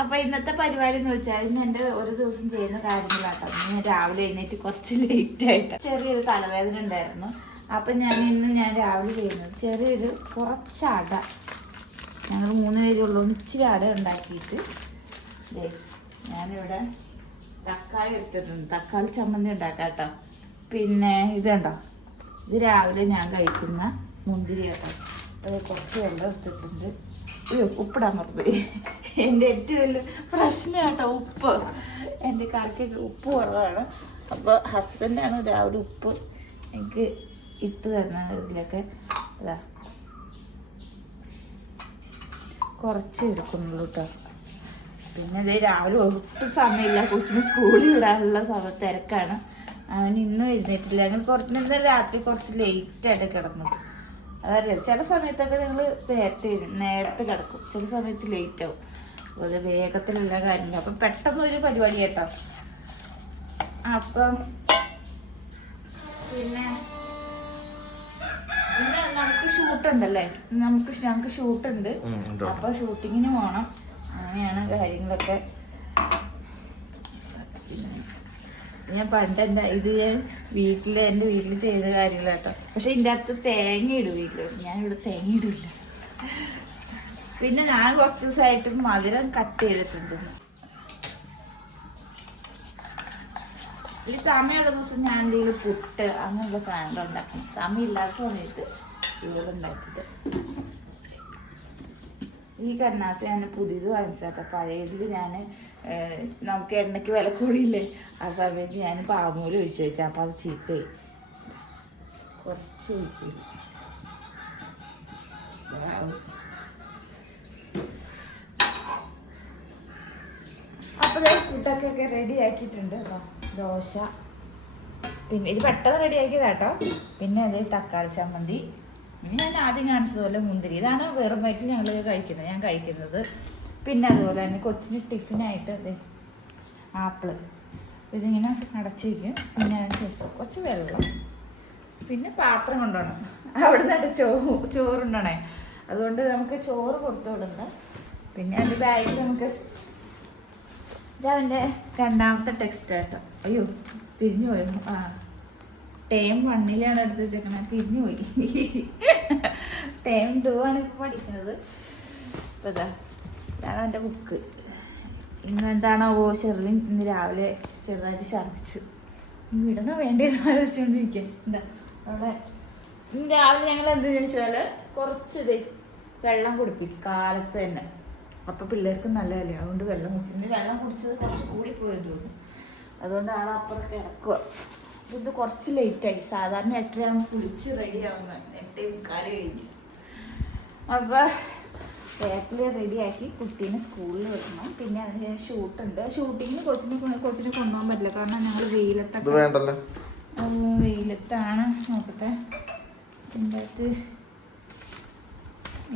അപ്പൊ ഇന്നത്തെ പരിപാടി എന്ന് വെച്ചാൽ എന്റെ ഒരു ദിവസം ചെയ്യുന്ന കാര്യങ്ങളാട്ടോ. ഞാൻ രാവിലെ എഴുന്നേറ്റ് കുറച്ച് ലേറ്റ് ആയിട്ട് ചെറിയൊരു തലവേദന ഉണ്ടായിരുന്നു. അപ്പൊ ഞാൻ ഇന്ന് ഞാൻ രാവിലെ ചെയ്യുന്നത് ചെറിയൊരു കുറച്ച് അട. ഞങ്ങൾ മൂന്ന് പേരുള്ളൂ ഇച്ചിരി അട ഉണ്ടാക്കിയിട്ട് ഞാനിവിടെ തക്കാളി എടുത്തിട്ടുണ്ട്. തക്കാളി ചമ്മന്തി ഉണ്ടാക്കാം കേട്ടോ പിന്നെ ഇതുണ്ടോ ഇത് രാവിലെ ഞാൻ കഴിക്കുന്ന മുന്തിരി കേട്ടോ അത് കുറച്ച് വെള്ളം എടുത്തിട്ടുണ്ട്. അയ്യോ ഉപ്പിടാൻ മറന്നുപോയി. എന്റെ ഏറ്റവും വലിയ പ്രശ്നം കേട്ടോ ഉപ്പ്. എന്റെ കറിക്കൊക്കെ ഉപ്പ് കുറവാണ്. അപ്പോൾ ഹസ്ബൻഡാണ് രാവിലെ ഉപ്പ് എനിക്ക് ഇട്ട് തരണം ഇതിലൊക്കെ അതാ കുറച്ച് എടുക്കുന്നുള്ളൂ കേട്ടോ പിന്നെ അതേ രാവിലെ ഒട്ടും സമയമില്ല. കൊച്ചിന് സ്കൂളിൽ വിടാനുള്ള സമയം തിരക്കാണ്. അവൻ ഇന്നും എഴുന്നേറ്റില്ല. അങ്ങനെ കുറച്ച് രാത്രി കുറച്ച് ലേറ്റായിട്ട് കിടന്നത് അതറിയാം. ചില സമയത്തൊക്കെ ഞങ്ങൾ നേരത്തെ നേരത്തെ കിടക്കും. ചില സമയത്ത് ലേറ്റ് ആവും. അതുപോലെ വേഗത്തിലുള്ള കാര്യങ്ങൾ. അപ്പം പെട്ടെന്ന് ഒരു പരിപാടി കേട്ടോ. അപ്പം പിന്നെ നമുക്ക് ഷൂട്ട് ഉണ്ടല്ലേ? നമുക്ക് ഞങ്ങൾക്ക് ഷൂട്ട് ഉണ്ട്. അപ്പൊ ഷൂട്ടിങ്ങിന് പോണം. അങ്ങനെയാണ് കാര്യങ്ങളൊക്കെ. ഞാൻ പണ്ട് എന്റെ ഇത് ഞാൻ വീട്ടിൽ എന്റെ വീട്ടിൽ ചെയ്ത കാര്യമില്ല കേട്ടോ പക്ഷെ ഇതിന്റെ അകത്ത് തേങ്ങ ഇടും വീട്ടിൽ ഞാനിവിടെ തേങ്ങ ഇടില്ല പിന്നെ ഞാൻ കുറച്ച് ദിവസമായിട്ട് മധുരം കട്ട് ചെയ്തിട്ടുണ്ട്. ഈ സമയമുള്ള ദിവസം ഞാൻ എന്തെങ്കിലും പുട്ട് അങ്ങനെയുള്ള സാധനങ്ങൾ ഉണ്ടാക്കണം സമയമില്ലാത്ത സമയത്ത് ഇവിടെ ഉണ്ടാക്കിയിട്ട്. ഈ കന്നാസ് ഞാൻ പുതിയത് വാങ്ങിച്ചാട്ടോ പഴയതിൽ ഞാൻ നമുക്ക് എണ്ണയ്ക്ക് വില കൂടിയില്ലേ? ആ സമയത്ത് ഞാൻ പാമ്പൂൽ ഒഴിച്ച് വെച്ചാൽ അപ്പം അത് ചീത്തയായി. കുറച്ച് ഒഴിക്കും. അപ്പോൾ ഫുഡൊക്കെ ഒക്കെ റെഡി ആക്കിയിട്ടുണ്ട് കേട്ടോ. ദോശ. പിന്നെ ഇത് പെട്ടെന്ന് റെഡി ആക്കിയതാട്ടോ പിന്നെ അത് തക്കാളി ചമ്മന്തി. പിന്നെ ഞാൻ ആദ്യം കാണിച്ചതുപോലെ മുന്തിരി. ഇതാണ് വെറും വയറ്റിൽ ഞങ്ങൾ കഴിക്കുന്നത്. ഞാൻ കഴിക്കുന്നത് പിന്നെ അതുപോലെ തന്നെ കൊച്ചിന് ടിഫിനായിട്ട് അതെ ആപ്പിൾ. ഇതിങ്ങനെ അടച്ചിരിക്കും. പിന്നെ അതിന് കുറച്ച് വെള്ളം. പിന്നെ പാത്രം കൊണ്ടുപോകണം. അവിടെ നിന്നിട്ട് ചോ ചോറുണ്ടണേ? അതുകൊണ്ട് നമുക്ക് ചോറ് കൊടുത്തു വിടുന്നത് പിന്നെ അതിന്റെ ബാഗിൽ നമുക്ക് ഇതവന്റെ രണ്ടാമത്തെ ടെക്സ്റ്റ് കേട്ടോ. അയ്യോ തിരിഞ്ഞു പോയിരുന്നു ആ ടേം വണ്ണിലാണ് എടുത്ത് വെച്ചേക്കണത് തിരിഞ്ഞു പോയി. ടേം ടു ആണ് ഇപ്പോൾ പഠിക്കുന്നത്. ഇപ്പം ഇതാ ഇതാണ് എന്റെ ബുക്ക് ഇന്ന് ഓ ഷെർവിൻ ഇന്ന് രാവിലെ ചെറുതായിട്ട് ഛർദിച്ചു. വിടണോ വേണ്ടതെന്ന് ആലോചിച്ചുകൊണ്ടിരിക്കുക എന്താ അവിടെ ഇന്ന് രാവിലെ ഞങ്ങൾ എന്ത് ചോദിച്ചാൽ കുറച്ച് ഇത് വെള്ളം കുടിപ്പിക്കും കാലത്ത് തന്നെ. അപ്പൊ പിള്ളേർക്ക് നല്ലതല്ലേ? അതുകൊണ്ട് വെള്ളം കുടിച്ചു ഇന്ന് വെള്ളം കുടിച്ചത് കുറച്ച് കൂടി പോയെന്ന് തോന്നുന്നു. അതുകൊണ്ടാണ് അപ്പുറം കിടക്കുക ഇത് കുറച്ച് ലേറ്റായി. സാധാരണ എട്ടരയാകുമ്പോൾ കുളിച്ച് റെഡി ആവുന്ന എട്ടേ മുക്കാൽ കഴിഞ്ഞു. അപ്പൊ ബാക്കിൽ റെഡിയാക്കി കുട്ടീനെ സ്കൂളിൽ വെക്കണം പിന്നെ അതിന് ഷൂട്ടുണ്ട് ഷൂട്ടിങ്ങിന് കൊച്ചിനെ കൊച്ചിനെ കൊണ്ടുപോകാൻ പറ്റില്ല. കാരണം ഞങ്ങൾ വെയിലത്തൊക്കെ വേണ്ടല്ലോ? വെയിലത്താണ് നോക്കട്ടെ. ഇതിന്റെ അകത്ത്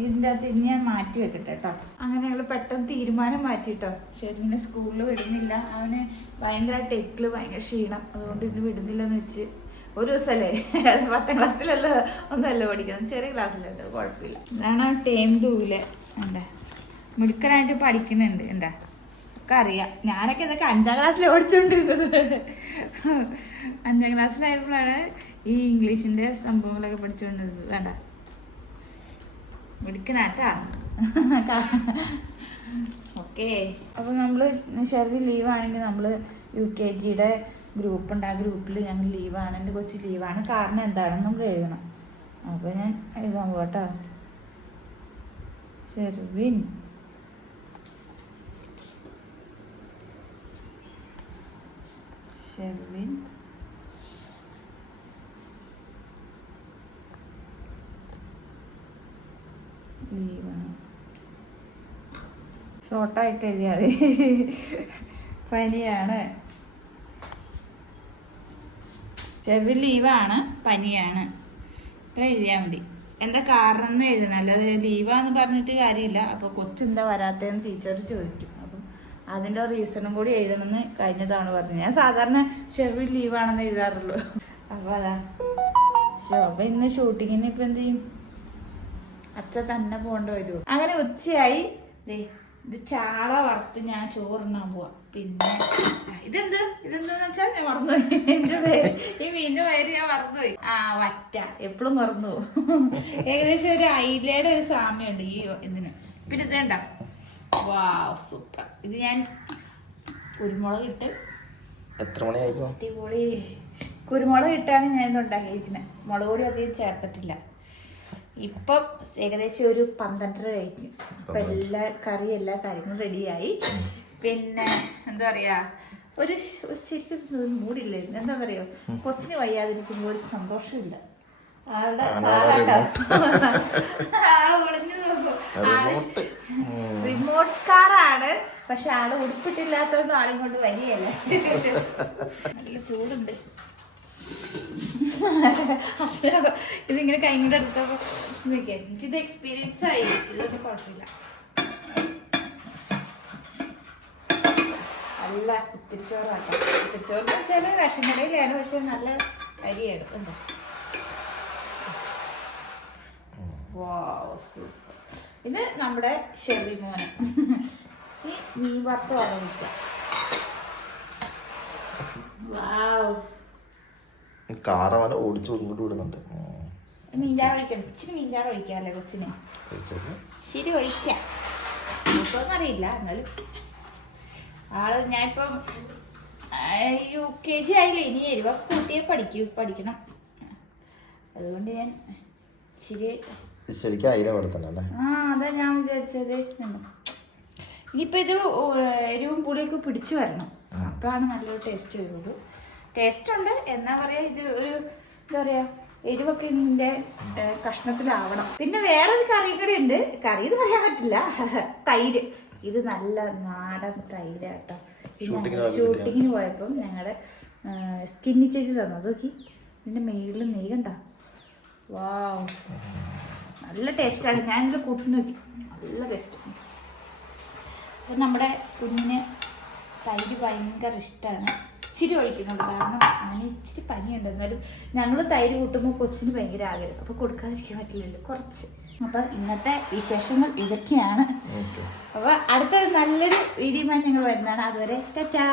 ഇതിന്റെ അകത്ത് ഇനി ഞാൻ മാറ്റി വെക്കട്ടെ കേട്ടോ അങ്ങനെ ഞങ്ങൾ പെട്ടെന്ന് തീരുമാനം മാറ്റി കേട്ടോ ഷെറിനെ സ്കൂളിൽ വിടുന്നില്ല. അവന് ഭയങ്കര ടെക്കിൽ ഭയങ്കര ക്ഷീണം. അതുകൊണ്ട് ഇന്ന് വിടുന്നില്ലെന്ന് വെച്ച് ഒരു ദിവസമല്ലേ പത്താം ക്ലാസ്സിലല്ല ഒന്നല്ല പഠിക്കുന്നത്. ചെറിയ ക്ലാസ്സിലുണ്ട് കുഴപ്പമില്ല. ഇതാണ് ടേം ടൂവിലെ എന്താ മിടുക്കനായിട്ട് പഠിക്കുന്നുണ്ട് എന്താ ഒക്കെ അറിയാം ഞാനൊക്കെ ഇതൊക്കെ അഞ്ചാം ക്ലാസ്സിൽ ഓടിച്ചുകൊണ്ടിരുന്നത് അഞ്ചാം ക്ലാസ്സിലായപ്പോഴാണ് ഈ ഇംഗ്ലീഷിന്റെ സംഭവങ്ങളൊക്കെ പഠിച്ചുകൊണ്ടിരുന്നത് വേണ്ട മിടുക്കനാട്ടാ. ഓക്കെ. അപ്പോൾ നമ്മൾ ലീവ് ആണെങ്കിൽ നമ്മൾ യു കെ ജിയുടെ ഗ്രൂപ്പ് ഉണ്ട്. ആ ഗ്രൂപ്പിൽ ഞങ്ങൾ ലീവാണ് എന്റെ കൊച്ചു ലീവാണ് കാരണം എന്താണെന്ന് നമ്മൾ എഴുതണം. അപ്പോൾ ഞാൻ എഴുതാൻ പോകട്ടോ ഷെർവിൻ ഷെർവിൻ ഷോർട്ടായിട്ട് എഴുതിയാൽ മതി. പനിയാണ്. ഷെർവിൻ ലീവാണ് പനിയാണ്. ഇത്ര എഴുതിയാൽ മതി. എന്താ കാരണം എന്ന് എഴുതണം. അല്ലാതെ ലീവാന്ന് പറഞ്ഞിട്ട് കാര്യമില്ല. അപ്പോൾ കൊച്ചെന്താ വരാത്തതെന്ന് ടീച്ചർ ചോദിക്കും. അപ്പം അതിന്റെ റീസണും കൂടി എഴുതണമെന്ന് കഴിഞ്ഞ തവണ പറഞ്ഞു. ഞാൻ സാധാരണ ഷെർവിൻ ലീവാണെന്ന് എഴുതാറുള്ളൂ. അപ്പോൾ അതാ. ശോഭ ഇന്ന് ഷൂട്ടിങ്ങിന് ഇപ്പൊ എന്ത് ചെയ്യും? അച്ഛ തന്നെ പോകേണ്ടി വരുമോ അങ്ങനെ ഉച്ചയായി. ദേ ഇത് ചാള വറുത്ത് ഞാൻ ചോറിനാൻ പോവാ. പിന്നെ ഇതെന്ത്? ഇതെന്താന്ന് വെച്ചാൽ ഞാൻ മറന്നുപോയി എന്റെ പേര് ഈ മീനിന്റെ പേര് ഞാൻ മറന്നുപോയി ആ വറ്റ. എപ്പോഴും മറന്നു പോകും. ഏകദേശം ഒരു അയിലയുടെ ഒരു സാമ്യമുണ്ട് ഈ ഇതിന്. പിന്നെ ഇത് വേണ്ട വാ സൂപ്പർ. ഇത് ഞാൻ കുരുമുളക് ഇട്ട് എത്ര മണിയായി അടിപൊളി. കുരുമുളക് ഇട്ടാണ് ഞാൻ ഇത് ഉണ്ടാക്കിയിരിക്കുന്നത്. മുളക് പൊടി അധികം ചേർത്തിട്ടില്ല. ഇപ്പം ഏകദേശം ഒരു പന്ത്രണ്ടര കഴിഞ്ഞു. അപ്പൊ എല്ലാ കറി എല്ലാ കാര്യങ്ങളും റെഡിയായി പിന്നെ എന്താ പറയാ ഒരു ശരിക്കും മൂടില്ലായിരുന്നു എന്താ പറയാ കൊച്ചിന് വയ്യാതിരിക്കുമ്പോ ഒരു സന്തോഷമില്ല. ആളുടെ ആൾ ഒളിഞ്ഞു നോക്കും. റിമോട്ട് കാറാണ് പക്ഷെ ആൾ ഉടുപ്പിട്ടില്ലാത്തോണ്ട് ആളിങ്ങോട്ട് വരികയല്ല. നല്ല ചൂടുണ്ട്. ഇതിങ്ങനെ കൈകൊണ്ട് എടുത്തപ്പോ എനിക്കിത് എക്സ്പീരിയൻസ് ആയി. ഇതൊന്നും കുഴപ്പമില്ല. നല്ല കുത്തിരിച്ചോറാട്ടോ കുത്തിരിച്ചോറ് വെച്ചാൽ റേഷൻ കടയിലാണ് പക്ഷെ നല്ല അരിയാണ്. ഉണ്ടോ? വാവ് ഇത് നമ്മുടെ ഷെറി മോന് ഈ മീൻ വറുത്ത് വറവിക്കാം വിൽക്കാം കാറവനെ ഓടിച്ചു ഇങ്ങോട്ട് വിടുന്നുണ്ട്. ഉം. ഒഴിക്കണം ഇച്ചിരി മീൻചാറ് ഒഴിക്കാല്ലേ കൊച്ചിന്? കഴിച്ചേക്ക്. ഇച്ചിരി ഒഴിക്കാം. ഇപ്പൊന്നും അറിയില്ല. എന്നാലും ആൾ ഞാനിപ്പം യു കെ ജി ആയില്ലേ? ഇനി എരിവ കൂട്ടിയെ പഠിക്കൂ പഠിക്കണം. അതുകൊണ്ട് ഞാൻ ഇച്ചിരി ശരിക്കും അയില പോലെ ആ അതാ ഞാൻ വിചാരിച്ചത്. ഉം. ഇനിയിപ്പോ ഇത് എരിവും പുളിയൊക്കെ പിടിച്ചു വരണം. അപ്പോഴാണ് നല്ലൊരു ടേസ്റ്റ് വരുള്ളൂ ടേസ്റ്റ് ഉണ്ട്. എന്നാ പറയാ ഇത് ഒരു എന്താ പറയാ എരിവൊക്കെ ഇതിന്റെ കഷ്ണത്തിലാവണം. പിന്നെ വേറൊരു കറി കൂടി ഉണ്ട്. കറി എന്ന് പറയാൻ പറ്റില്ല. തൈര്. ഇത് നല്ല നാടൻ തൈര് പോയപ്പോ ഷൂട്ടിങ്ങിന് പോയപ്പം ഞങ്ങളുടെ സ്കിന്നി ചേച്ചി തന്നത് നോക്കി. ഇതിന്റെ മേളിൽ നല്ല ടേസ്റ്റ് നല്ല ടേസ്റ്റാണ് ഇതിൽ കൂട്ടി നോക്കി. നല്ല ടേസ്റ്റ് അപ്പം നമ്മുടെ കുഞ്ഞിന് തൈര് ഭയങ്കര ഇഷ്ടമാണ് ഇച്ചിരി ഒഴിക്കുന്നുണ്ട് കാരണം അങ്ങനെ ഇച്ചിരി പനിയുണ്ട്. എന്നാലും ഞങ്ങൾ തൈര് കൂട്ടുമ്പോൾ കൊച്ചിന് ഭയങ്കര ആഗ്രഹം. അപ്പോൾ കൊടുക്കാതിരിക്കാൻ പറ്റില്ലല്ലോ. കുറച്ച്. അപ്പോൾ ഇന്നത്തെ വിശേഷങ്ങൾ ഇതൊക്കെയാണ്. അപ്പൊ അപ്പോൾ അടുത്ത നല്ലൊരു വീഡിയോമായി ഞങ്ങൾ വരുന്നതാണ്. അതുവരെ ടാറ്റാ.